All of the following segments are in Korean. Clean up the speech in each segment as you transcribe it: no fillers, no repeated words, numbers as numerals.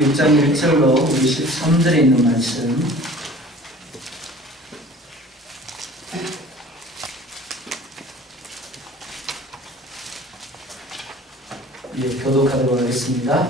6장 1절로 53절에 있는 말씀 교독하도록 하겠습니다.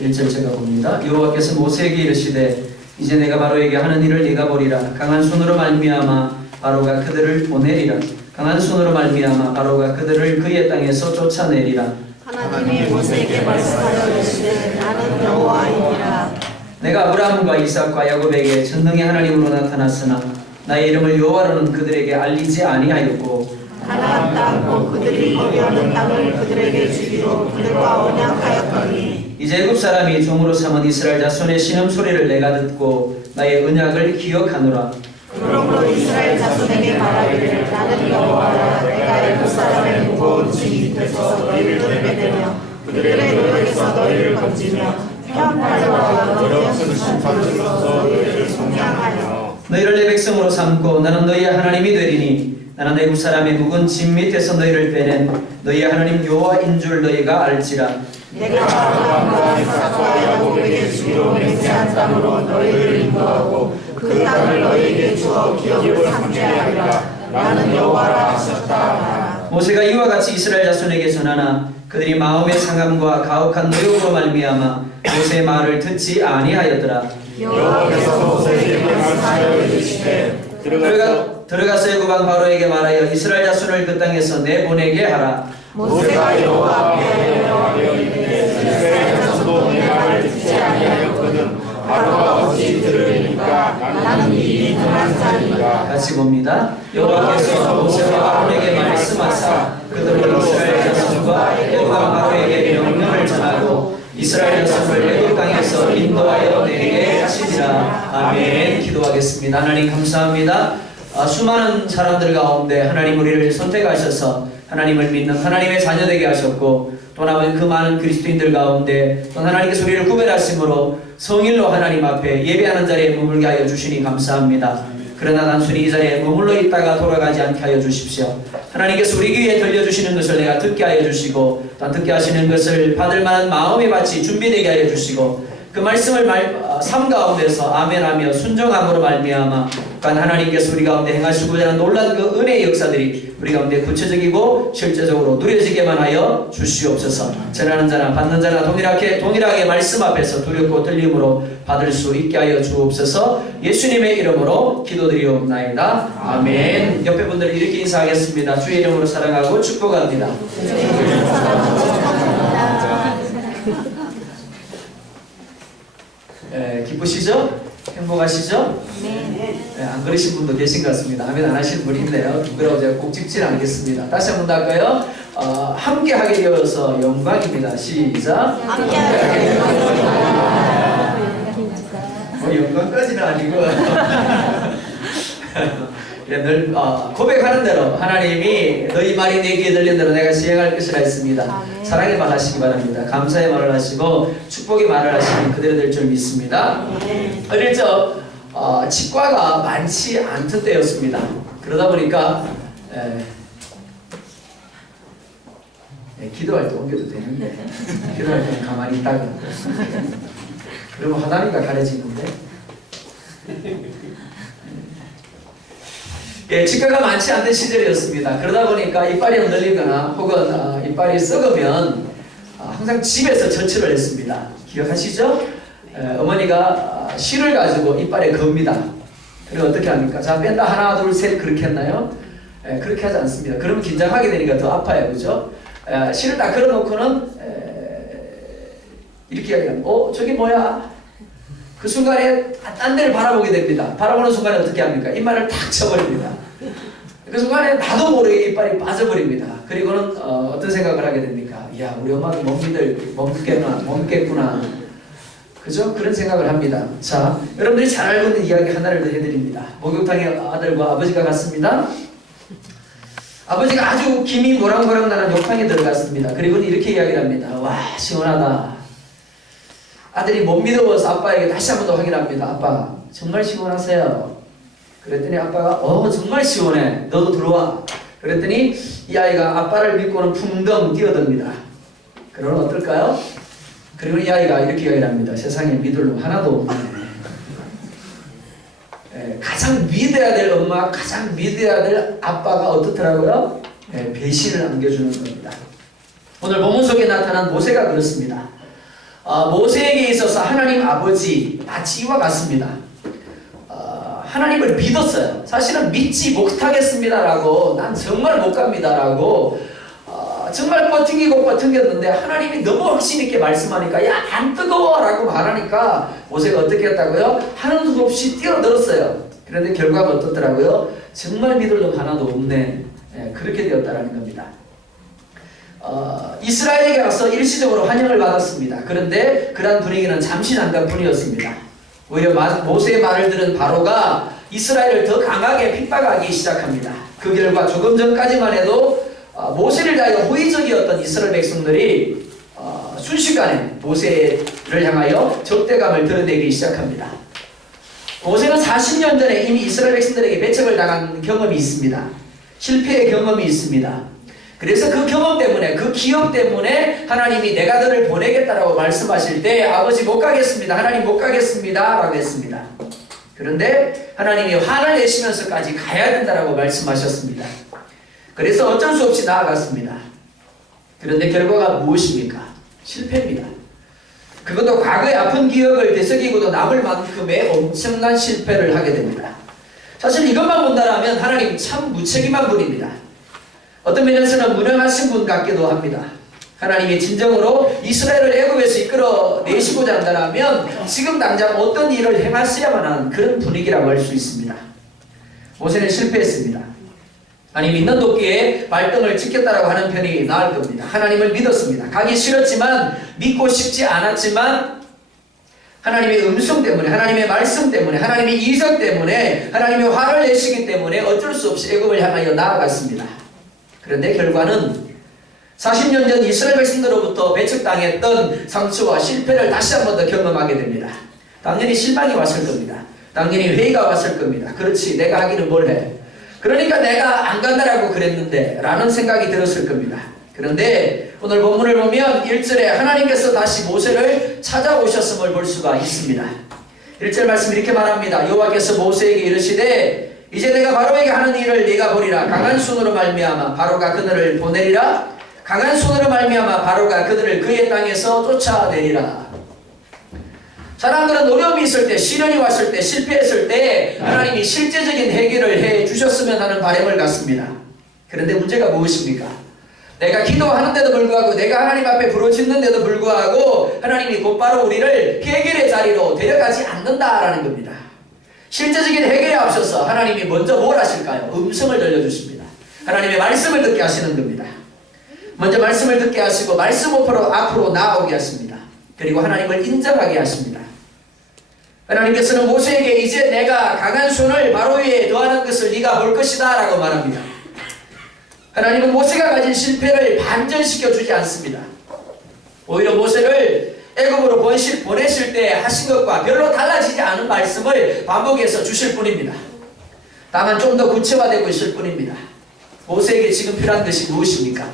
1절 제가 봅니다. 여호와께서 모세에게 이르시되 이제 내가 바로에게 하는 일을 네가 보리라. 강한 손으로 말미암아 바로가 그들을 보내리라. 강한 손으로 말미암아 바로가 그들을 그의 땅에서 쫓아내리라. 하나님이 모세에게 말씀하여 이르시되 나는 여호와이니라. 내가 아브라함과 이삭과 야곱에게 전능의 하나님으로 나타났으나 나의 이름을 여호와로는 그들에게 알리지 아니하였고 가나안 땅 곧 그들이 거주하는 땅을 그들에게 주기로 그들과 언약하였더니 이제 애굽 사람이 종으로 삼은 이스라엘 자손의 신음소리를 내가 듣고 나의 언약을 기억하노라. 그러므로 이스라엘 자손에게 말하기를 나는 여호와라. 내가 애굽 사람의 무거운 짐 밑에서 너희를 들게 되며 그들의 노력에서 너희를 건지며 현 팔과 너희의 심판으로서 너희를 속량하여 너희를 내 백성으로 삼고 나는 너희의 하나님이 되리니 나는 애굽 사람의 묵은 짐 밑에서 너희를 빼낸 너희의 하나님 여호와인 줄 너희가 알지라. 내가 아브라함과 이삭과 야곱에게 주기로 맹세한 땅으로 너희를 인도하고 그 땅을 너희에게 주어 기업을 삼게 하리라. 나는 여호와라 하셨다. 모세가 이와 같이 이스라엘 자손에게 전하나 그들이 마음의 상함과 가혹한 노역으로 말미암아 모세의 말을 듣지 아니하였더라. 여호와께서 모세에게 말씀하여 이르시되 들어가서 애굽 왕 바로에게 말하여 이스라엘 자손을 그 땅에서 내보내게 하라. 모세가 여호와 앞에 명하여 이르되 이스라엘 자손도 내 말을 듣지 아니하였거든 바로가 어찌 들으리니까 나는 이 인정한 자니까. 같이 봅니다. 여호와께서 모세와 아론에게 말씀하사 그들을 이스라엘 자손과 애굽 왕 바로에게 명령을 전하고 이스라엘 자손을 애굽 땅에서 인도하여 내게 하시니라. 아멘. 기도하겠습니다. 하나님 감사합니다. 수많은 사람들 가운데 하나님 우리를 선택하셔서 하나님을 믿는 하나님의 자녀 되게 하셨고 또 남은 그 많은 그리스도인들 가운데 또 하나님께서 우리를 구별하심으로 성일로 하나님 앞에 예배하는 자리에 머물게 하여 주시니 감사합니다. 그러나 단순히 이 자리에 머물러 있다가 돌아가지 않게 하여 주십시오. 하나님께서 우리 귀에 들려주시는 것을 내가 듣게 하여 주시고 또 듣게 하시는 것을 받을 만한 마음의 밭이 준비되게 하여 주시고 그 말씀을 삶 가운데서 아멘하며 순종함으로 말미암아 하나님께서 우리 가운데 행하시고자 하는 놀라운 그 은혜의 역사들이 우리 가운데 구체적이고 실제적으로 누려지게만 하여 주시옵소서. 전하는 자나 받는 자나 동일하게 말씀 앞에서 두렵고 떨림으로 받을 수 있게 하여 주옵소서. 예수님의 이름으로 기도드리옵나이다. 아멘. 옆에 분들 이렇게 인사하겠습니다. 주의 이름으로 사랑하고 축복합니다. 기쁘시죠? 행복하시죠? 네. 안 그러신 분도 계신 것 같습니다. 아멘 안 하시는 분이 있네요. 누구라고 제가 꼭 짚진 않겠습니다. 다시 한 번 더 할까요? 함께 하게 되어서 영광입니다. 시작. 함께 하게 되어서 영광까지는 아니고 늘 고백하는 대로 하나님이 너희 말이 내 귀에 들린 대로 내가 시행할 것이라 했습니다. 사랑의 말 하시기 바랍니다. 감사의 말을 하시고 축복의 말을 하시면 그대로 될 줄 믿습니다. 어릴 적 치과가 많지 않던 때였습니다. 그러다 보니까 기도할 때 옮겨도 되는데 기도할 때는 가만히 있다가 그러면 하다니까 가려지는데 치과가 많지 않던 시절이었습니다. 그러다 보니까 이빨이 흔들리거나 혹은 이빨이 썩으면 항상 집에서 처치를 했습니다. 기억하시죠? 어머니가 실을 가지고 이빨에 겁니다. 그리고 어떻게 합니까? 자, 뺀다 하나 둘 셋 그렇게 했나요? 그렇게 하지 않습니다. 그러면 긴장하게 되니까 더 아파요. 그죠? 실을 딱 걸어놓고는 이렇게 이야기합니다. 저기 뭐야? 그 순간에 딴 데를 바라보게 됩니다. 바라보는 순간에 어떻게 합니까? 이빨을 탁 쳐버립니다. 그 순간에 나도 모르게 이빨이 빠져버립니다. 그리고는 어떤 생각을 하게 됩니까? 이야, 우리 엄마도 못 믿겠구나. 그죠? 그런 생각을 합니다. 자, 여러분들이 잘 알고 있는 이야기 하나를 더 해드립니다. 목욕탕에 아들과 아버지가 갔습니다. 아버지가 아주 김이 모락모락 나는 욕탕에 들어갔습니다. 그리고 이렇게 이야기를 합니다. 와, 시원하다. 아들이 못 믿어서 아빠에게 다시 한 번 더 확인합니다. 아빠 정말 시원하세요. 그랬더니 아빠가 정말 시원해. 너도 들어와. 그랬더니 이 아이가 아빠를 믿고는 풍덩 뛰어듭니다. 그러면 어떨까요? 그리고 이 아이가 이렇게 이야기를 합니다. 세상에 믿을 놈 하나도 없네. 가장 믿어야 될 엄마, 가장 믿어야 될 아빠가 어떻더라고요? 배신을 안겨주는 겁니다. 오늘 본문 속에 나타난 모세가 그렇습니다. 모세에게 있어서 하나님 아버지 마치 이와 같습니다. 하나님을 믿었어요. 사실은 믿지 못하겠습니다라고, 난 정말 못 갑니다라고 정말 버팅기고 하나님이 너무 확신 있게 말씀하니까 야 안 뜨거워 라고 말하니까 모세가 어떻게 했다고요? 하는 수 없이 뛰어들었어요. 그런데 결과가 어떻더라고요? 정말 믿을 놈 하나도 없네. 그렇게 되었다라는 겁니다. 이스라엘에게 와서 일시적으로 환영을 받았습니다. 그런데 그러한 분위기는 잠시 잠깐 뿐이었습니다. 오히려 모세의 말을 들은 바로가 이스라엘을 더 강하게 핍박하기 시작합니다. 그 결과 조금 전까지만 해도 모세를 대하여 호의적이었던 이스라엘 백성들이 순식간에 모세를 향하여 적대감을 드러내기 시작합니다. 모세는 40년 전에 이미 이스라엘 백성들에게 배척을 당한 경험이 있습니다. 실패의 경험이 있습니다. 그래서 그 경험 때문에, 그 기억 때문에 하나님이 내가 너를 보내겠다라고 말씀하실 때 아버지 못 가겠습니다. 하나님 못 가겠습니다. 라고 했습니다. 그런데 하나님이 화를 내시면서까지 가야 된다라고 말씀하셨습니다. 그래서 어쩔 수 없이 나아갔습니다. 그런데 결과가 무엇입니까? 실패입니다. 그것도 과거의 아픈 기억을 되새기고도 남을 만큼의 엄청난 실패를 하게 됩니다. 사실 이것만 본다면 하나님 참 무책임한 분입니다. 어떤 면에서는 무능하신 분 같기도 합니다. 하나님이 진정으로 이스라엘을 애굽에서 이끌어내시고자 한다면 지금 당장 어떤 일을 행하셔야만 하는 그런 분위기라고 할 수 있습니다. 모세는 실패했습니다. 아니 믿는 도끼에 발등을 찍혔다라고 하는 편이 나을 겁니다. 하나님을 믿었습니다. 가기 싫었지만, 믿고 싶지 않았지만 하나님의 음성 때문에, 하나님의 말씀 때문에, 하나님의 이적 때문에, 하나님의 화를 내시기 때문에 어쩔 수 없이 애굽을 향하여 나아갔습니다. 그런데 결과는 40년 전 이스라엘 백성들로부터 배척당했던 상처와 실패를 다시 한 번 더 경험하게 됩니다. 당연히 실망이 왔을 겁니다. 당연히 회의가 왔을 겁니다. 그렇지, 내가 하기는 뭘 해. 그러니까 내가 안 간다라고 그랬는데 라는 생각이 들었을 겁니다. 그런데 오늘 본문을 보면 1절에 하나님께서 다시 모세를 찾아오셨음을 볼 수가 있습니다. 1절 말씀 이렇게 말합니다. 여호와께서 모세에게 이르시되 이제 내가 바로에게 하는 일을 네가 보리라. 강한 손으로 말미암아 바로가 그들을 보내리라. 강한 손으로 말미암아 바로가 그들을 그의 땅에서 쫓아내리라. 사람들은 어려움이 있을 때, 시련이 왔을 때, 실패했을 때 하나님이 실제적인 해결을 해 주셨으면 하는 바람을 갖습니다. 그런데 문제가 무엇입니까? 내가 기도하는데도 불구하고, 내가 하나님 앞에 부르짖는데도 불구하고 하나님이 곧바로 우리를 해결의 자리로 데려가지 않는다라는 겁니다. 실제적인 해결에 앞서서 하나님이 먼저 뭘 하실까요? 음성을 들려주십니다. 하나님의 말씀을 듣게 하시는 겁니다. 먼저 말씀을 듣게 하시고 말씀 앞으로 나아오게 하십니다. 그리고 하나님을 인정하게 하십니다. 하나님께서는 모세에게 이제 내가 강한 손을 바로 위에 더하는 것을 네가 볼 것이다 라고 말합니다. 하나님은 모세가 가진 실패를 반전시켜 주지 않습니다. 오히려 모세를 애굽으로 보내실 때 하신 것과 별로 달라지지 않은 말씀을 반복해서 주실 뿐입니다. 다만 좀 더 구체화되고 있을 뿐입니다. 모세에게 지금 필요한 것이 무엇입니까?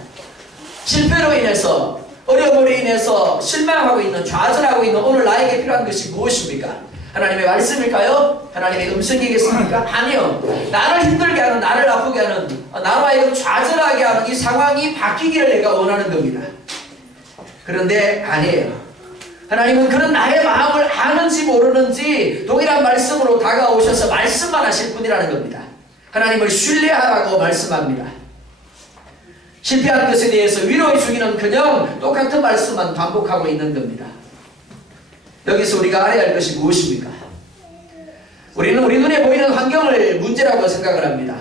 실패로 인해서, 어려움으로 인해서 실망하고 있는, 좌절하고 있는 오늘 나에게 필요한 것이 무엇입니까? 하나님의 말씀일까요? 하나님의 음성이겠습니까? 아니요. 나를 힘들게 하는, 나를 아프게 하는, 나와의 좌절하게 하는 이 상황이 바뀌기를 내가 원하는 겁니다. 그런데 아니에요. 하나님은 그런 나의 마음을 아는지 모르는지 동일한 말씀으로 다가오셔서 말씀만 하실 분이라는 겁니다. 하나님을 신뢰하라고 말씀합니다. 실패한 것에 대해서 위로해 주기는 그냥 똑같은 말씀만 반복하고 있는 겁니다. 여기서 우리가 알아야 할 것이 무엇입니까? 우리는 우리 눈에 보이는 환경을 문제라고 생각을 합니다.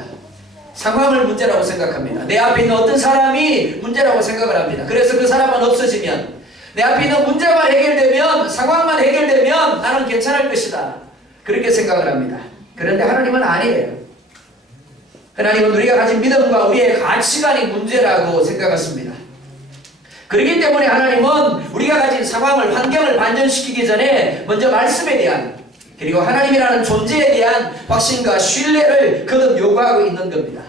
상황을 문제라고 생각합니다. 내 앞에 있는 어떤 사람이 문제라고 생각을 합니다. 그래서 그 사람은 없어지면, 내 앞에 있는 문제만 해결되면, 상황만 해결되면 나는 괜찮을 것이다. 그렇게 생각을 합니다. 그런데 하나님은 아니에요. 하나님은 우리가 가진 믿음과 우리의 가치관이 문제라고 생각했습니다. 그렇기 때문에 하나님은 우리가 가진 상황을, 환경을 반전시키기 전에 먼저 말씀에 대한, 그리고 하나님이라는 존재에 대한 확신과 신뢰를 거듭 요구하고 있는 겁니다.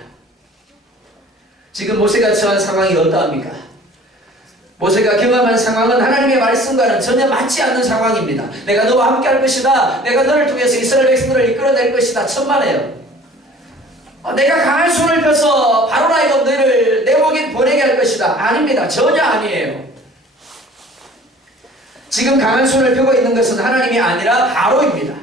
지금 모세가 처한 상황이 어떠합니까? 모세가 경험한 상황은 하나님의 말씀과는 전혀 맞지 않는 상황입니다. 내가 너와 함께 할 것이다. 내가 너를 통해서 이스라엘 백성들을 이끌어낼 것이다. 천만에요. 내가 강한 손을 펴서 바로나 이거 너희를 내 목에 보내게 할 것이다. 아닙니다. 전혀 아니에요. 지금 강한 손을 펴고 있는 것은 하나님이 아니라 바로입니다.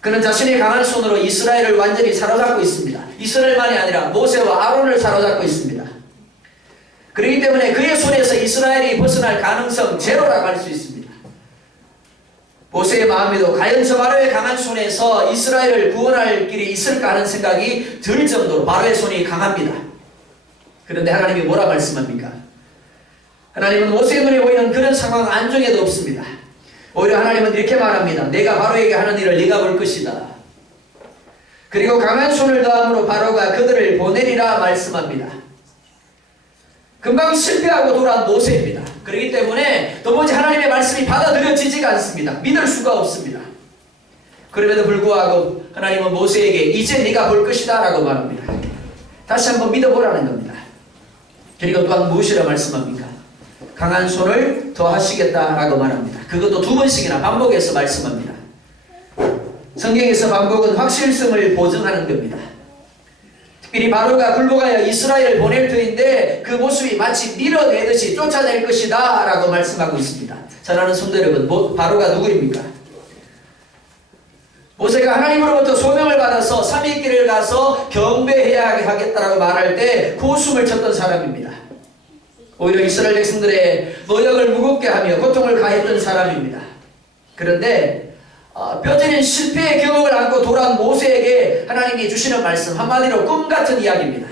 그는 자신의 강한 손으로 이스라엘을 완전히 사로잡고 있습니다. 이스라엘만이 아니라 모세와 아론을 사로잡고 있습니다. 그렇기 때문에 그의 손에서 이스라엘이 벗어날 가능성 제로라고 할 수 있습니다. 모세의 마음에도 과연 저 바로의 강한 손에서 이스라엘을 구원할 길이 있을까 하는 생각이 들 정도로 바로의 손이 강합니다. 그런데 하나님이 뭐라 말씀합니까? 하나님은 모세의 눈에 보이는 그런 상황 안중에도 없습니다. 오히려 하나님은 이렇게 말합니다. 내가 바로에게 하는 일을 네가 볼 것이다. 그리고 강한 손을 더함으로 바로가 그들을 보내리라 말씀합니다. 금방 실패하고 돌아온 모세입니다. 그렇기 때문에 도무지 하나님의 말씀이 받아들여지지가 않습니다. 믿을 수가 없습니다. 그럼에도 불구하고 하나님은 모세에게 이제 네가 볼 것이다 라고 말합니다. 다시 한번 믿어보라는 겁니다. 그리고 또한 무엇이라 말씀합니까? 강한 손을 더하시겠다라고 말합니다. 그것도 2번씩이나 반복해서 말씀합니다. 성경에서 반복은 확실성을 보증하는 겁니다. 특별히 바로가 굴복하여 이스라엘을 보낼 터인데 그 모습이 마치 밀어내듯이 쫓아낼 것이다 라고 말씀하고 있습니다. 사랑하는 성도 여러분, 바로가 누구입니까? 모세가 하나님으로부터 소명을 받아서 3일 길을 가서 경배해야 하겠다라고 말할 때 고숨을 쳤던 사람입니다. 오히려 이스라엘 백성들의 노역을 무겁게 하며 고통을 가했던 사람입니다. 그런데 뼈저린 실패의 경험을 안고 돌아온 모세에게 하나님이 주시는 말씀 한마디로 꿈같은 이야기입니다.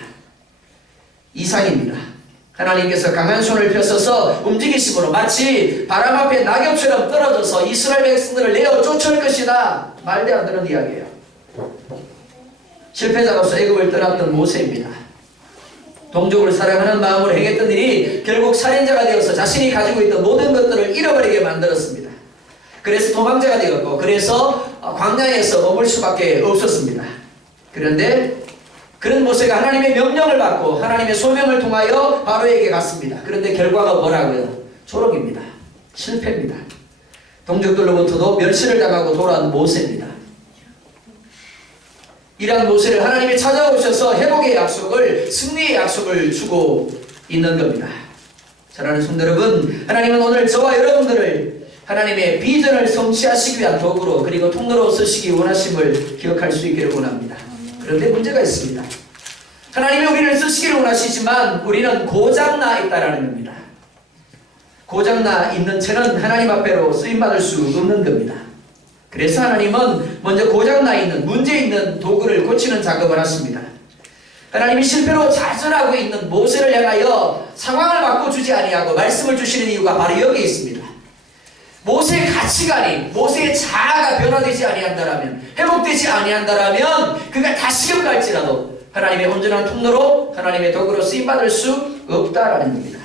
이상입니다. 하나님께서 강한 손을 펴서서 움직이심으로 마치 바람 앞에 낙엽처럼 떨어져서 이스라엘 백성들을 내어 쫓을 것이다. 말도 안 되는 이야기예요. 실패자로서 애굽을 떠났던 모세입니다. 동족을 사랑하는 마음으로 행했던 일이 결국 살인자가 되어서 자신이 가지고 있던 모든 것들을 잃어버리게 만들었습니다. 그래서 도망자가 되었고 그래서 광야에서 머물 수밖에 없었습니다. 그런데 그런 모세가 하나님의 명령을 받고 하나님의 소명을 통하여 바로에게 갔습니다. 그런데 결과가 뭐라고요? 초록입니다. 실패입니다. 동족들로부터도 멸시를 당하고 돌아온 모세입니다. 이러한 모세를 하나님이 찾아오셔서 회복의 약속을, 승리의 약속을 주고 있는 겁니다. 사랑하는 성도 여러분, 하나님은 오늘 저와 여러분들을 하나님의 비전을 성취하시기 위한 도구로 그리고 통로로 쓰시기 원하심을 기억할 수 있기를 원합니다. 그런데 문제가 있습니다. 하나님이 우리를 쓰시기를 원하시지만 우리는 고장나 있다라는 겁니다. 고장나 있는 채는 하나님 앞에로 쓰임받을 수 없는 겁니다. 그래서 하나님은 먼저 고장나 있는 문제 있는 도구를 고치는 작업을 하십니다. 하나님이 실패로 좌절하고 있는 모세를 향하여 상황을 바꿔주지 아니하고 말씀을 주시는 이유가 바로 여기에 있습니다. 모세의 가치관이, 모세의 자아가 변화되지 아니한다라면, 회복되지 아니한다라면 그가 다시금 갈지라도 하나님의 온전한 통로로 하나님의 도구로 쓰임받을 수 없다라는 겁니다.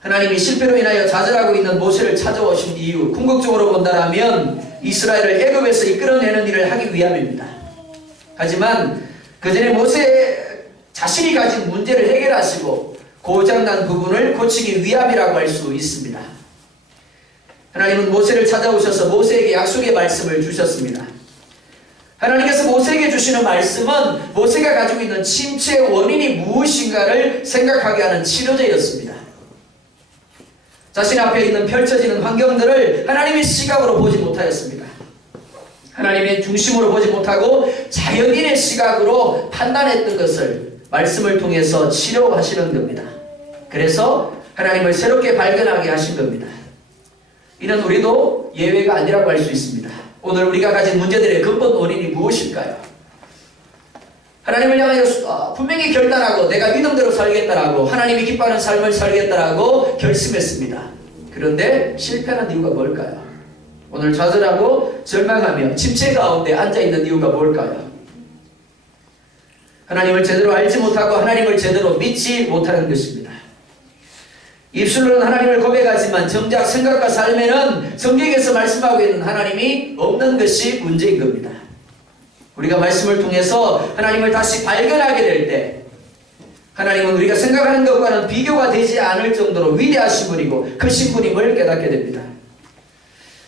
하나님이 실패로 인하여 좌절하고 있는 모세를 찾아오신 이유, 궁극적으로 본다라면 이스라엘을 애굽에서 이끌어내는 일을 하기 위함입니다. 하지만 그 전에 모세 자신이 가진 문제를 해결하시고 고장난 부분을 고치기 위함이라고 할 수 있습니다. 하나님은 모세를 찾아오셔서 모세에게 약속의 말씀을 주셨습니다. 하나님께서 모세에게 주시는 말씀은 모세가 가지고 있는 침체의 원인이 무엇인가를 생각하게 하는 치료제였습니다. 자신 앞에 있는 펼쳐지는 환경들을 하나님의 시각으로 보지 못하였습니다. 하나님의 중심으로 보지 못하고 자연인의 시각으로 판단했던 것을 말씀을 통해서 치료하시는 겁니다. 그래서 하나님을 새롭게 발견하게 하신 겁니다. 이는 우리도 예외가 아니라고 할 수 있습니다. 오늘 우리가 가진 문제들의 근본 원인이 무엇일까요? 하나님을 향하여 분명히 결단하고 내가 믿음대로 살겠다라고 하나님이 기뻐하는 삶을 살겠다라고 결심했습니다. 그런데 실패한 이유가 뭘까요? 오늘 좌절하고 절망하며 침체 가운데 앉아있는 이유가 뭘까요? 하나님을 제대로 알지 못하고 하나님을 제대로 믿지 못하는 것입니다. 입술로는 하나님을 고백하지만 정작 생각과 삶에는 성경에서 말씀하고 있는 하나님이 없는 것이 문제인 겁니다. 우리가 말씀을 통해서 하나님을 다시 발견하게 될 때 하나님은 우리가 생각하는 것과는 비교가 되지 않을 정도로 위대하신 분이고 크신 분임을 깨닫게 됩니다.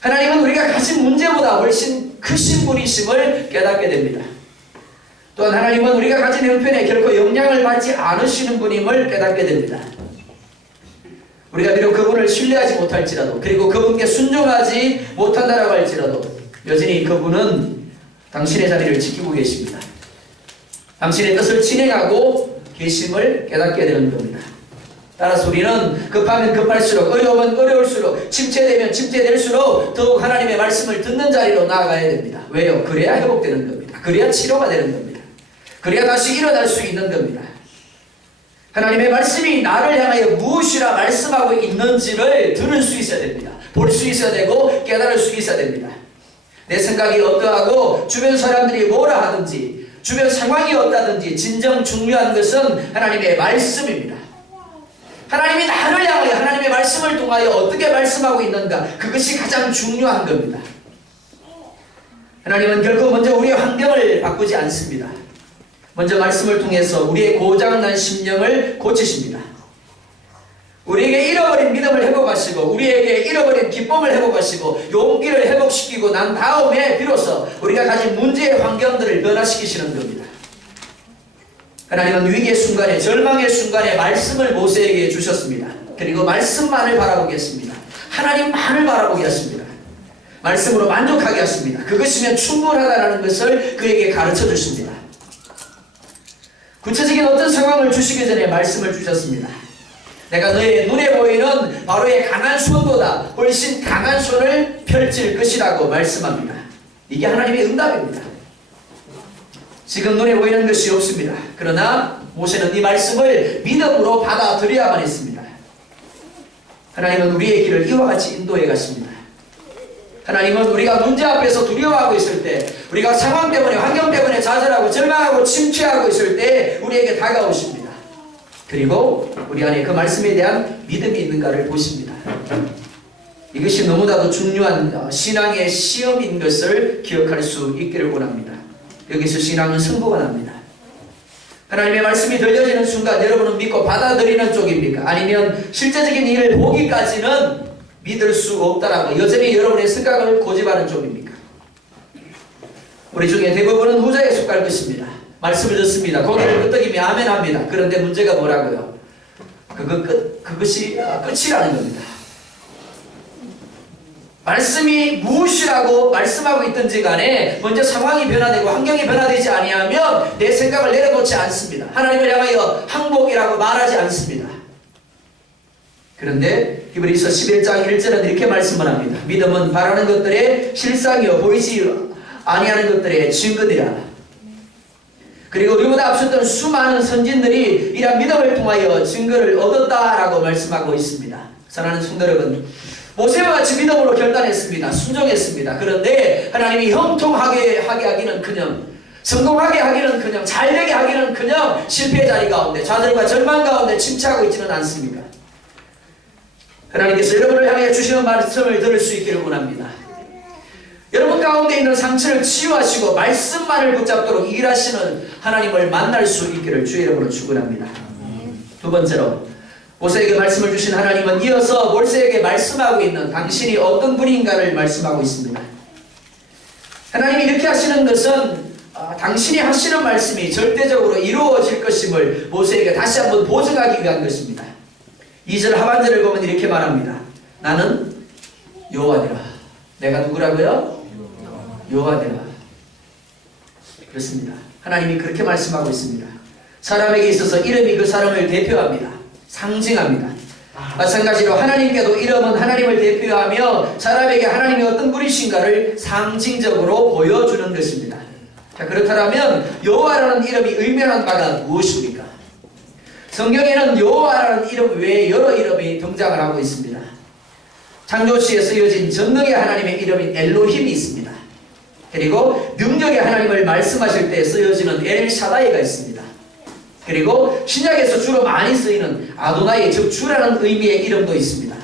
하나님은 우리가 가진 문제보다 훨씬 크신 분이심을 깨닫게 됩니다. 또한 하나님은 우리가 가진 형편에 결코 영향을 받지 않으시는 분임을 깨닫게 됩니다. 우리가 비록 그분을 신뢰하지 못할지라도, 그리고 그분께 순종하지 못한다라고 할지라도 여전히 그분은 당신의 자리를 지키고 계십니다. 당신의 뜻을 진행하고 계심을 깨닫게 되는 겁니다. 따라서 우리는 급하면 급할수록, 어려우면 어려울수록, 침체되면 침체될수록 더욱 하나님의 말씀을 듣는 자리로 나아가야 됩니다. 왜요? 그래야 회복되는 겁니다. 그래야 치료가 되는 겁니다. 그래야 다시 일어날 수 있는 겁니다. 하나님의 말씀이 나를 향하여 무엇이라 말씀하고 있는지를 들을 수 있어야 됩니다. 볼 수 있어야 되고 깨달을 수 있어야 됩니다. 내 생각이 어떠하고 주변 사람들이 뭐라 하든지, 주변 상황이 어떠하든지 진정 중요한 것은 하나님의 말씀입니다. 하나님이 나를 향하여 하나님의 말씀을 통하여 어떻게 말씀하고 있는가, 그것이 가장 중요한 겁니다. 하나님은 결코 먼저 우리의 환경을 바꾸지 않습니다. 먼저 말씀을 통해서 우리의 고장난 심령을 고치십니다. 우리에게 잃어버린 믿음을 회복하시고, 우리에게 잃어버린 기쁨을 회복하시고, 용기를 회복시키고 난 다음에 비로소 우리가 가진 문제의 환경들을 변화시키시는 겁니다. 하나님은 위기의 순간에, 절망의 순간에 말씀을 모세에게 주셨습니다. 그리고 말씀만을 바라보게 했습니다. 하나님만을 바라보게 했습니다. 말씀으로 만족하게 했습니다. 그것이면 충분하다는 것을 그에게 가르쳐 주십니다. 구체적인 어떤 상황을 주시기 전에 말씀을 주셨습니다. 내가 너의 눈에 보이는 바로의 강한 손보다 훨씬 강한 손을 펼칠 것이라고 말씀합니다. 이게 하나님의 응답입니다. 지금 눈에 보이는 것이 없습니다. 그러나 모세는 이 말씀을 믿음으로 받아들여야만 했습니다. 하나님은 우리의 길을 이와 같이 인도해 가십니다. 하나님은 우리가 문제 앞에서 두려워하고 있을 때, 우리가 상황 때문에, 환경 때문에 좌절하고 절망하고 침체하고 있을 때 우리에게 다가오십니다. 그리고 우리 안에 그 말씀에 대한 믿음이 있는가를 보십니다. 이것이 너무나도 중요한 신앙의 시험인 것을 기억할 수 있기를 원합니다. 여기서 신앙은 승부가 납니다. 하나님의 말씀이 들려지는 순간 여러분은 믿고 받아들이는 쪽입니까? 아니면 실제적인 일을 보기까지는 믿을 수 없다라고 여전히 여러분의 생각을 고집하는 쪽입니까? 우리 중에 대부분은 후자에 속할 것입니다. 말씀을 듣습니다. 고개를 끄덕이며 아멘 합니다. 그런데 문제가 뭐라고요? 그것이 끝이라는 겁니다. 말씀이 무엇이라고 말씀하고 있든지 간에 먼저 상황이 변화되고 환경이 변화되지 아니하면 내 생각을 내려놓지 않습니다. 하나님을 향하여 항복이라고 말하지 않습니다. 그런데 히브리서 11장 1절은 이렇게 말씀을 합니다. 믿음은 바라는 것들의 실상이요 보이지 아니하는 것들의 증거니라. 그리고 우리보다 앞섰던 수많은 선진들이 이러한 믿음을 통하여 증거를 얻었다라고 말씀하고 있습니다. 사랑하는 성도 여러분, 모세와 같이 믿음으로 결단했습니다. 순종했습니다. 그런데 하나님이 형통하게 하기는커녕, 성공하게 하기는커녕, 잘되게 하기는커녕 실패의 자리 가운데, 좌절과 절망 가운데 침체하고 있지는 않습니다. 하나님께서 여러분을 향해 주시는 말씀을 들을 수 있기를 원합니다. 여러분 가운데 있는 상처를 치유하시고 말씀만을 붙잡도록 일하시는 하나님을 만날 수 있기를 주의 이름으로 축원합니다. 두 번째로, 모세에게 말씀을 주신 하나님은 이어서 모세에게 말씀하고 있는 당신이 어떤 분인가를 말씀하고 있습니다. 하나님이 이렇게 하시는 것은 당신이 하시는 말씀이 절대적으로 이루어질 것임을 모세에게 다시 한번 보증하기 위한 것입니다. 2절 하반절을 보면 이렇게 말합니다. 나는 여호와니라. 내가 누구라고요? 여호와니라. 그렇습니다. 하나님이 그렇게 말씀하고 있습니다. 사람에게 있어서 이름이 그 사람을 대표합니다. 상징합니다. 마찬가지로 하나님께도 이름은 하나님을 대표하며 사람에게 하나님이 어떤 분이신가를 상징적으로 보여주는 것입니다. 자, 그렇다면 여호와라는 이름이 의미하는 바가 무엇입니까? 성경에는 여호와라는 이름 외에 여러 이름이 등장을 하고 있습니다. 창조시에 쓰여진 전능의 하나님의 이름인 엘로힘이 있습니다. 그리고 능력의 하나님을 말씀하실 때 쓰여지는 엘샤다이가 있습니다. 그리고 신약에서 주로 많이 쓰이는 아도나이, 즉 주라는 의미의 이름도 있습니다.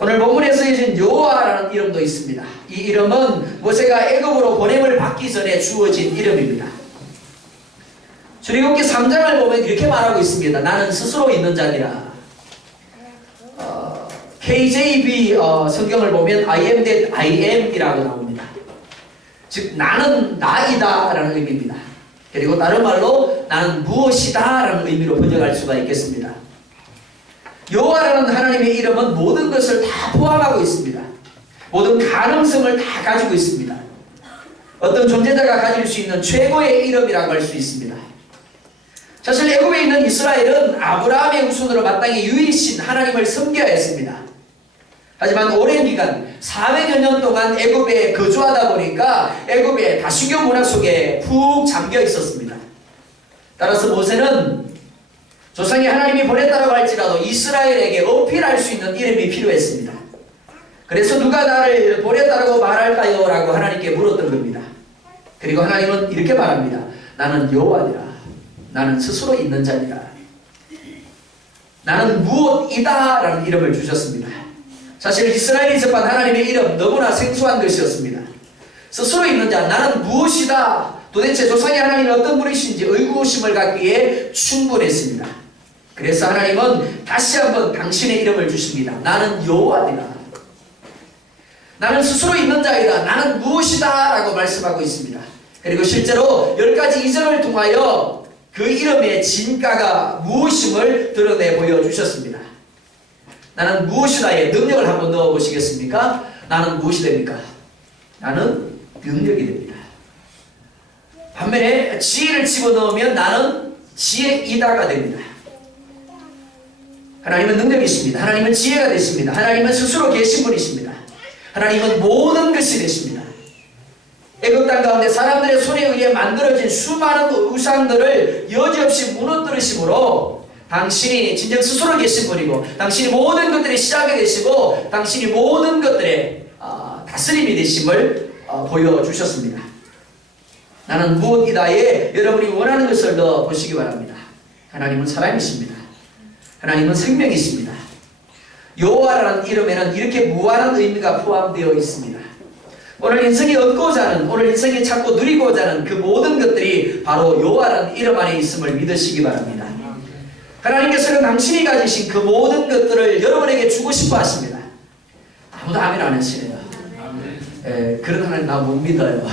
오늘 본문에 쓰여진 여호와라는 이름도 있습니다. 이 이름은 모세가 애굽으로 보냄을 받기 전에 주어진 이름입니다. 출애굽기 3장을 보면 이렇게 말하고 있습니다. 나는 스스로 있는 자니라. KJV 성경을 보면 I am that I am이라고 나옵니다. 즉 나는 나이다 라는 의미입니다. 그리고 다른 말로 나는 무엇이다 라는 의미로 번역할 수가 있겠습니다. 여호와라는 하나님의 이름은 모든 것을 다 포함하고 있습니다. 모든 가능성을 다 가지고 있습니다. 어떤 존재자가 가질 수 있는 최고의 이름이라고 할 수 있습니다. 사실 애굽에 있는 이스라엘은 아브라함의 후손으로 마땅히 유일신 하나님을 섬겨야 했습니다. 하지만 오랜 기간 400여 년 동안 애굽에 거주하다 보니까 애굽의 다수교 문화 속에 푹 잠겨 있었습니다. 따라서 모세는 조상이 하나님이 보냈다고 할지라도 이스라엘에게 어필할 수 있는 이름이 필요했습니다. 그래서 누가 나를 보냈다고 말할까요? 라고 하나님께 물었던 겁니다. 그리고 하나님은 이렇게 말합니다. 나는 여호와니라. 나는 스스로 있는 자니라. 나는 무엇이다 라는 이름을 주셨습니다. 사실 이스라엘이 접한 하나님의 이름 너무나 생소한 것이었습니다. 스스로 있는 자, 나는 무엇이다. 도대체 조상의 하나님은 어떤 분이신지 의구심을 갖기에 충분했습니다. 그래서 하나님은 다시 한번 당신의 이름을 주십니다. 나는 여호와니라. 나는 스스로 있는 자이다. 나는 무엇이다 라고 말씀하고 있습니다. 그리고 실제로 10가지 이정을 통하여 그 이름의 진가가 무엇임을 드러내 보여주셨습니다. 나는 무엇이다의 능력을 한번 넣어보시겠습니까? 나는 무엇이 됩니까? 나는 능력이 됩니다. 반면에 지혜를 집어넣으면 나는 지혜이다가 됩니다. 하나님은 능력이십니다. 하나님은 지혜가 되십니다. 하나님은 스스로 계신 분이십니다. 하나님은 모든 것이 되십니다. 애굽 땅 가운데 사람들의 손에 의해 만들어진 수많은 우상들을 여지없이 무너뜨리심으로 당신이 진정 스스로 계신 분이고 당신이 모든 것들의 시작이 되시고 당신이 모든 것들의 다스림이 되심을 보여주셨습니다. 나는 무엇이다에 여러분이 원하는 것을 넣어보시기 바랍니다. 하나님은 사람이십니다. 하나님은 생명이십니다. 여호와라는 이름에는 이렇게 무한한 의미가 포함되어 있습니다. 오늘 인생이 얻고자 하는, 오늘 인생이 찾고 누리고자 하는 그 모든 것들이 바로 여호와라는 이름 안에 있음을 믿으시기 바랍니다. 하나님께서는 당신이 가지신 그 모든 것들을 여러분에게 주고 싶어 하십니다. 아무도 아멘 안 하시네요. 그런 하나님 나 못 믿어요.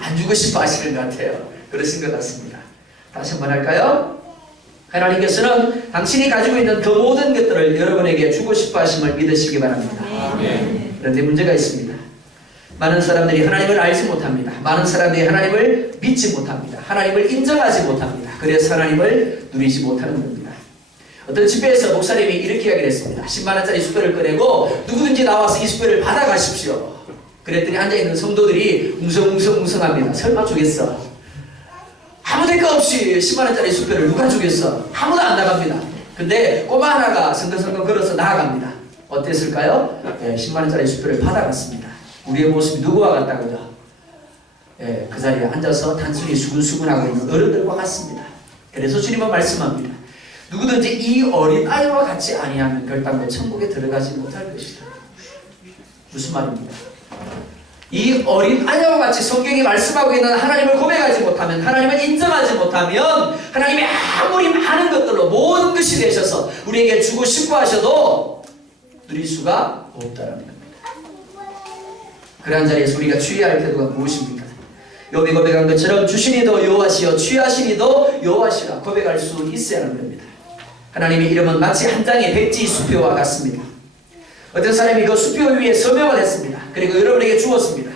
안 주고 싶어 하시는 것 같아요. 그러신 것 같습니다. 다시 한번 할까요? 하나님께서는 당신이 가지고 있는 그 모든 것들을 여러분에게 주고 싶어 하심을 믿으시기 바랍니다. 그런데 문제가 있습니다. 많은 사람들이 하나님을 알지 못합니다. 많은 사람들이 하나님을 믿지 못합니다. 하나님을 인정하지 못합니다. 그래서 하나님을 누리지 못하는 겁니다. 어떤 집회에서 목사님이 이렇게 이야기를 했습니다. 10만원짜리 수표를 꺼내고 누구든지 나와서 이 수표를 받아가십시오. 그랬더니 앉아있는 성도들이 웅성웅성합니다. 설마 주겠어? 아무 대가 없이 10만원짜리 수표를 누가 주겠어? 아무도 안 나갑니다. 근데 꼬마 하나가 성근성근 걸어서 나아갑니다. 어땠을까요? 10만원짜리 수표를 받아갔습니다. 우리의 모습이 누구와 같다고요? 그 자리에 앉아서 단순히 수근수근하고 있는 어른들과 같습니다. 그래서 주님은 말씀합니다. 누구든지 이 어린 아이와 같이 아니하면 결단코 천국에 들어가지 못할 것이다. 무슨 말입니까? 이 어린 아이와 같이 성경이 말씀하고 있는 하나님을 고백하지 못하면, 하나님을 인정하지 못하면 하나님이 아무리 많은 것들로 모든 것이 되셔서 우리에게 주고 싶어 하셔도 누릴 수가 없다는 겁니다. 그러한 자리에서 우리가 취해야 할 태도가 무엇입니까? 욥이 고백한 것처럼 주시니도 여호와시여 취하시니도 여호와시라 고백할 수 있어야 하는 겁니다. 하나님의 이름은 마치 한 장의 백지 수표와 같습니다. 어떤 사람이 그 수표 위에 서명을 했습니다. 그리고 여러분에게 주었습니다.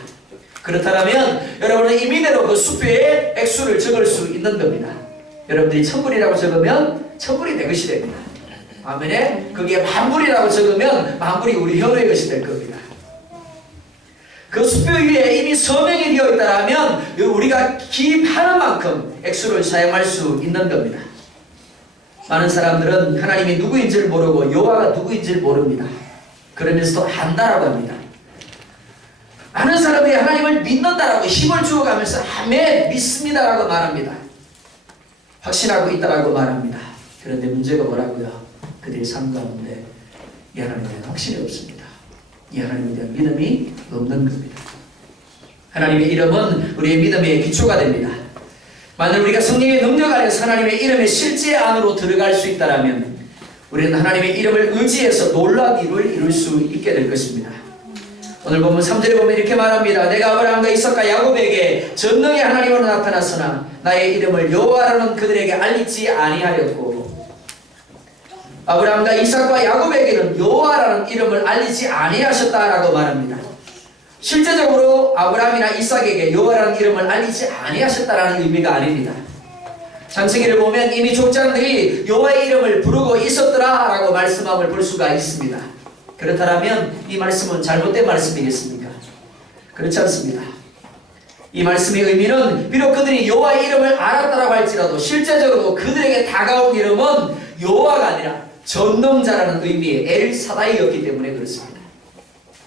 그렇다면 여러분은 임의대로 그 수표에 액수를 적을 수 있는 겁니다. 여러분들이 1000불이라고 적으면 1000불이 내 것이 됩니다. 아멘에 거기에 10,000불이라고 적으면 10,000불이 우리 현우의 것이 될 겁니다. 그 수표 위에 이미 서명이 되어 있다면 우리가 기입하는 만큼 액수를 사용할 수 있는 겁니다. 많은 사람들은 하나님이 누구인지를 모르고 여호와가 누구인지를 모릅니다. 그러면서도 안다라고 합니다. 많은 사람들이 하나님을 믿는다라고 힘을 주어가면서 아멘 믿습니다라고 말합니다. 확신하고 있다라고 말합니다. 그런데 문제가 뭐라고요? 그들의 삶 가운데 이 하나님에 대한 확신이 없습니다. 이 하나님에 대한 믿음이 없는 겁니다. 하나님의 이름은 우리의 믿음의 기초가 됩니다. 만약 우리가 성령의 능력 안에서 하나님의 이름의 실제 안으로 들어갈 수 있다면 우리는 하나님의 이름을 의지해서 놀라운 일을 이룰 수 있게 될 것입니다. 오늘 본문 3절에 보면 이렇게 말합니다. 내가 아브라함과 이삭과 야곱에게 전능의 하나님으로 나타났으나 나의 이름을 여호와라는 그들에게 알리지 아니하였고, 아브라함과 이삭과 야곱에게는 여호와라는 이름을 알리지 아니하셨다라고 말합니다. 실제적으로 아브라함이나 이삭에게 여호와라는 이름을 알리지 아니하셨다라는 의미가 아닙니다. 창세기를 보면 이미 족장들이 여호와의 이름을 부르고 있었더라라고 말씀함을 볼 수가 있습니다. 그렇다면 이 말씀은 잘못된 말씀이겠습니까? 그렇지 않습니다. 이 말씀의 의미는 비록 그들이 여호와의 이름을 알았다라고 할지라도 실제적으로 그들에게 다가온 이름은 여호와가 아니라 전능자라는 의미의 엘사다이였기 때문에 그렇습니다.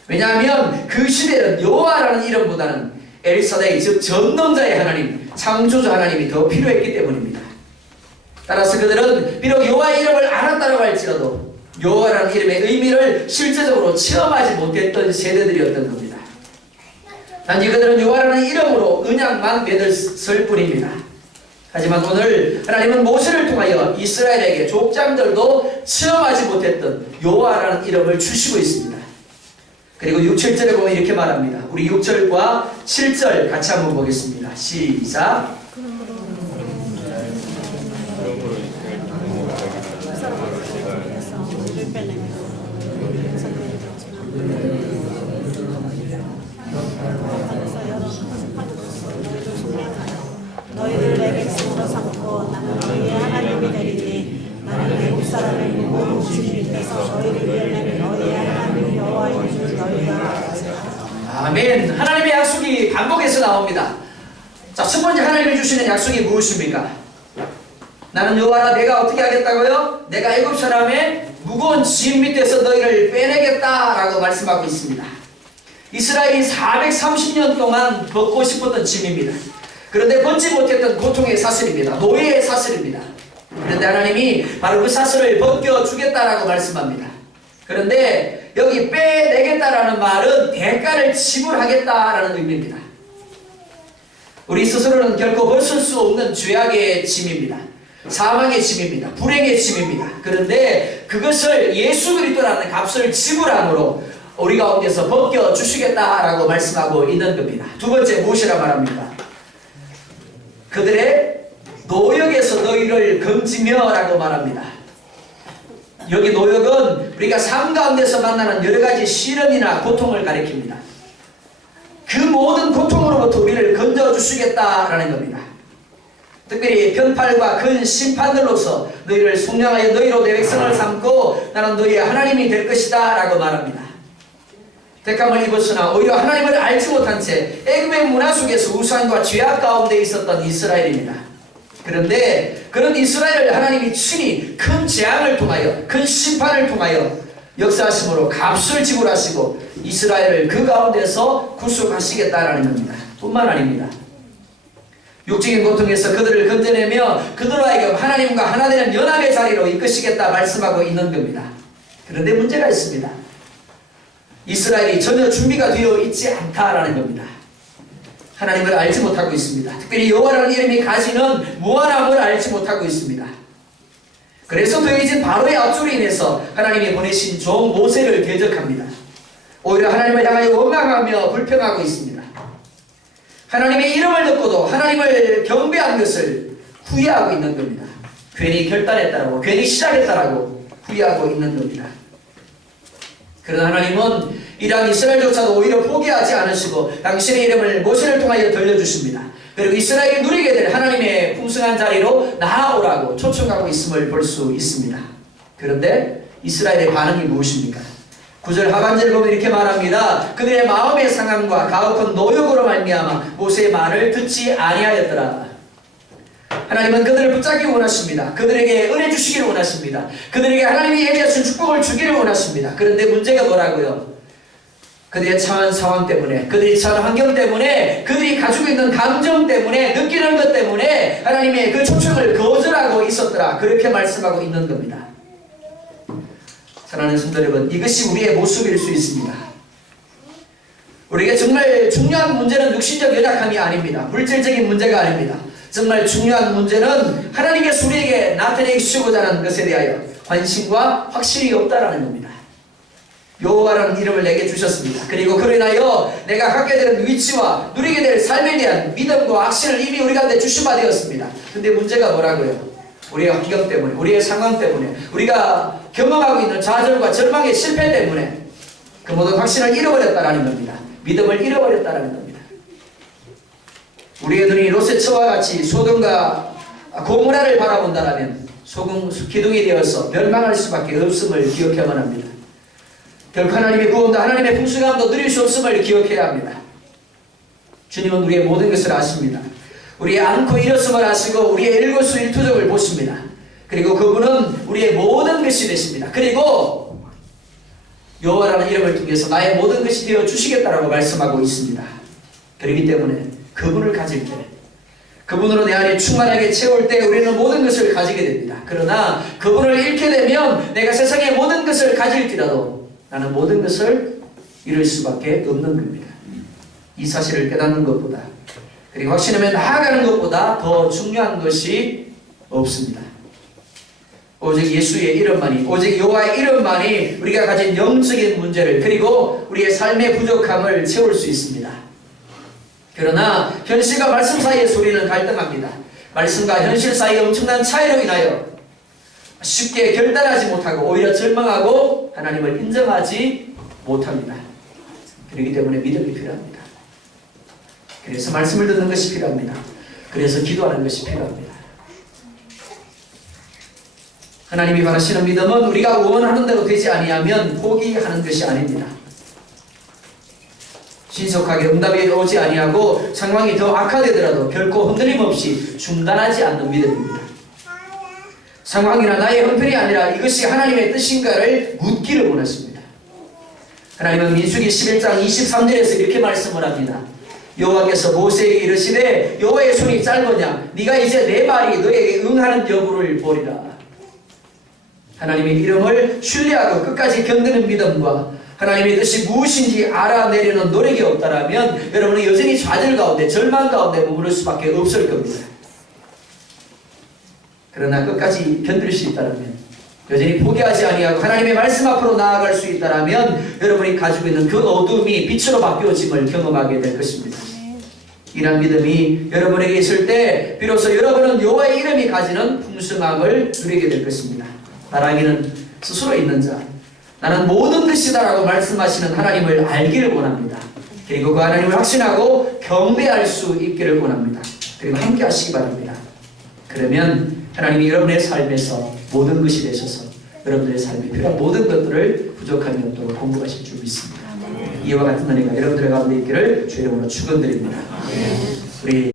왜냐하면 그 시대는 여호와라는 이름보다는 엘사다이, 즉 전능자의 하나님, 창조자 하나님이 더 필요했기 때문입니다. 따라서 그들은 비록 여호와의 이름을 알았다라고 할지라도 여호와라는 이름의 의미를 실제적으로 체험하지 못했던 세대들이었던 겁니다. 단지 그들은 여호와라는 이름으로 언약만 맺었을 뿐입니다. 하지만 오늘 하나님은 모세를 통하여 이스라엘에게 족장들도 체험하지 못했던 여호와라는 이름을 주시고 있습니다. 그리고 6, 7절에 보면 이렇게 말합니다. 우리 6절과 7절 같이 한번 보겠습니다. 시작. 너희를 내 백성으로 삼고 나는 너희의 하나님이 되리니 나는 애굽 사람의 무거운 주님께서 너희를 위하여 너희의 하나님 여호와인 줄 너희가 알았으라. 아멘. 하나님의 약속이 반복해서 나옵니다. 자, 첫 번째 하나님이 주시는 약속이 무엇입니까? 나는 여호와라. 내가 어떻게 하겠다고요? 내가 애굽 사람의 무거운 짐 밑에서 너희를 빼내겠다라고 말씀하고 있습니다. 이스라엘이 430년 동안 벗고 싶었던 짐입니다. 그런데 벗지 못했던 고통의 사슬입니다. 노예의 사슬입니다. 그런데 하나님이 바로 그 사슬을 벗겨주겠다라고 말씀합니다. 그런데 여기 빼내겠다라는 말은 대가를 지불하겠다라는 의미입니다. 우리 스스로는 결코 벗을 수 없는 죄악의 짐입니다. 사망의 짐입니다. 불행의 짐입니다. 그런데 그것을 예수 그리스도라는 값을 지불함으로 우리 가운데서 벗겨주시겠다라고 말씀하고 있는 겁니다. 두 번째 무엇이라 말합니까? 그들의 노역에서 너희를 건지며 라고 말합니다. 여기 노역은 우리가 삶 가운데서 만나는 여러가지 시련이나 고통을 가리킵니다. 그 모든 고통으로부터 우리를 건져주시겠다라는 겁니다. 특별히 편팔과 큰 심판들로서 너희를 속량하여 너희로 내 백성을 삼고 나는 너희의 하나님이 될 것이다 라고 말합니다. 택함을 입었으나 오히려 하나님을 알지 못한 채 애굽의 문화 속에서 우상과 죄악 가운데 있었던 이스라엘입니다. 그런데 그런 이스라엘을 하나님이 친히 큰 재앙을 통하여 큰 심판을 통하여 역사하심으로 값을 지불하시고 이스라엘을 그 가운데서 구속하시겠다라는 겁니다. 뿐만 아닙니다. 육적인 고통에서 그들을 건져내며 그들로 하여금 하나님과 하나 되는 연합의 자리로 이끄시겠다 말씀하고 있는 겁니다. 그런데 문제가 있습니다. 이스라엘이 전혀 준비가 되어 있지 않다라는 겁니다. 하나님을 알지 못하고 있습니다. 특별히 여호와라는 이름이 가지는 무한함을 알지 못하고 있습니다. 그래서 더해진 바로의 압술로 인해서 하나님이 보내신 종 모세를 대적합니다. 오히려 하나님을 향하여 원망하며 불평하고 있습니다. 하나님의 이름을 듣고도 하나님을 경배한 것을 후회하고 있는 겁니다. 괜히 결단했다라고, 괜히 시작했다라고 후회하고 있는 겁니다. 그러나 하나님은 이러한 이스라엘조차도 오히려 포기하지 않으시고 당신의 이름을 모세를 통하여 들려주십니다. 그리고 이스라엘이 누리게 될 하나님의 풍성한 자리로 나아오라고 초청하고 있음을 볼 수 있습니다. 그런데 이스라엘의 반응이 무엇입니까? 9절 하반절을 보면 이렇게 말합니다. 그들의 마음의 상함과 가혹한 노역으로 말미암아 모세의 말을 듣지 아니하였더라. 하나님은 그들을 붙잡기 원하십니다. 그들에게 은혜 주시기를 원하십니다. 그들에게 하나님이 예비하신 축복을 주기를 원하십니다. 그런데 문제가 뭐라고요? 그들의 처한 상황 때문에, 그들이 처한 환경 때문에, 그들이 가지고 있는 감정 때문에, 느끼는 것 때문에 하나님의 그 초청을 거절하고 있었더라. 그렇게 말씀하고 있는 겁니다. 사랑하는 성도 여러분, 이것이 우리의 모습일 수 있습니다. 우리에게 정말 중요한 문제는 육신적 연약함이 아닙니다. 물질적인 문제가 아닙니다. 정말 중요한 문제는 하나님께서 우리에게 나타내 주시고자 하는 것에 대하여 관심과 확신이 없다라는 겁니다. 여호와라는 이름을 내게 주셨습니다. 그리고 그로 인하여 내가 갖게 되는 위치와 누리게 될 삶에 대한 믿음과 확신을 이미 우리 가운데 주신 바 되었습니다. 근데 문제가 뭐라고요? 우리의 환경 때문에, 우리의 상황 때문에, 우리가 경험하고 있는 좌절과 절망의 실패 때문에 그 모든 확신을 잃어버렸다라는 겁니다. 믿음을 잃어버렸다라는 겁니다. 우리의 눈이 롯의 처와 같이 소돔과 고모라를 바라본다라면 소금 기둥이 되어서 멸망할 수밖에 없음을 기억해야만 합니다. 결코 하나님의 구원도 하나님의 풍성함도 누릴 수 없음을 기억해야 합니다. 주님은 우리의 모든 것을 아십니다. 우리의 않고 잃었음을 아시고 우리의 일거수일투족을 보십니다. 그리고 그분은 우리의 모든 것이 되십니다. 그리고 여호와라는 이름을 통해서 나의 모든 것이 되어 주시겠다라고 말씀하고 있습니다. 그렇기 때문에 그분을 가질 때, 그분으로 내 안에 충만하게 채울 때 우리는 모든 것을 가지게 됩니다. 그러나 그분을 잃게 되면 내가 세상의 모든 것을 가질지라도 나는 모든 것을 잃을 수밖에 없는 겁니다. 이 사실을 깨닫는 것보다, 그리고 확신하며 나아가는 것보다 더 중요한 것이 없습니다. 오직 예수의 이름만이, 오직 여호와의 이름만이 우리가 가진 영적인 문제를, 그리고 우리의 삶의 부족함을 채울 수 있습니다. 그러나 현실과 말씀 사이의 소리는 갈등합니다. 말씀과 현실 사이의 엄청난 차이로 인하여 쉽게 결단하지 못하고 오히려 절망하고 하나님을 인정하지 못합니다. 그렇기 때문에 믿음이 필요합니다. 그래서 말씀을 듣는 것이 필요합니다. 그래서 기도하는 것이 필요합니다. 하나님이 바라시는 믿음은 우리가 원하는 대로 되지 아니하면 포기하는 것이 아닙니다. 신속하게 응답이 오지 아니하고 상황이 더 악화되더라도 결코 흔들림 없이 중단하지 않는 믿음입니다. 상황이나 나의 형편이 아니라 이것이 하나님의 뜻인가를 묻기를 원하십니다. 하나님은 민수기 11장 23절에서 이렇게 말씀을 합니다. 여호와께서 모세에게 이르시되 여호와의 손이 짧으냐 네가 이제 내 말이 너에게 응하는 여부를 보리라. 하나님의 이름을 신뢰하고 끝까지 견디는 믿음과 하나님의 뜻이 무엇인지 알아내려는 노력이 없다라면 여러분은 여전히 좌절 가운데 절망 가운데 머무를 수밖에 없을 겁니다. 그러나 끝까지 견딜 수 있다면, 여전히 포기하지 아니하고 하나님의 말씀 앞으로 나아갈 수 있다면 여러분이 가지고 있는 그 어둠이 빛으로 바뀌어짐을 경험하게 될 것입니다. 이런 믿음이 여러분에게 있을 때 비로소 여러분은 여호와의 이름이 가지는 풍성함을 누리게 될 것입니다. 바라기는 스스로 있는 자, 나는 모든 것이다라고 말씀하시는 하나님을 알기를 원합니다. 그리고 그 하나님을 확신하고 경배할 수 있기를 원합니다. 그리고 함께 하시기 바랍니다. 그러면 하나님이 여러분의 삶에서 모든 것이 되셔서 여러분들의 삶에 필요한 모든 것들을 부족함이 없도록 공급하실 줄 믿습니다. 이와 같은 은혜가 여러분들의 가운데 있기를 주의 이름으로 축원드립니다. 우리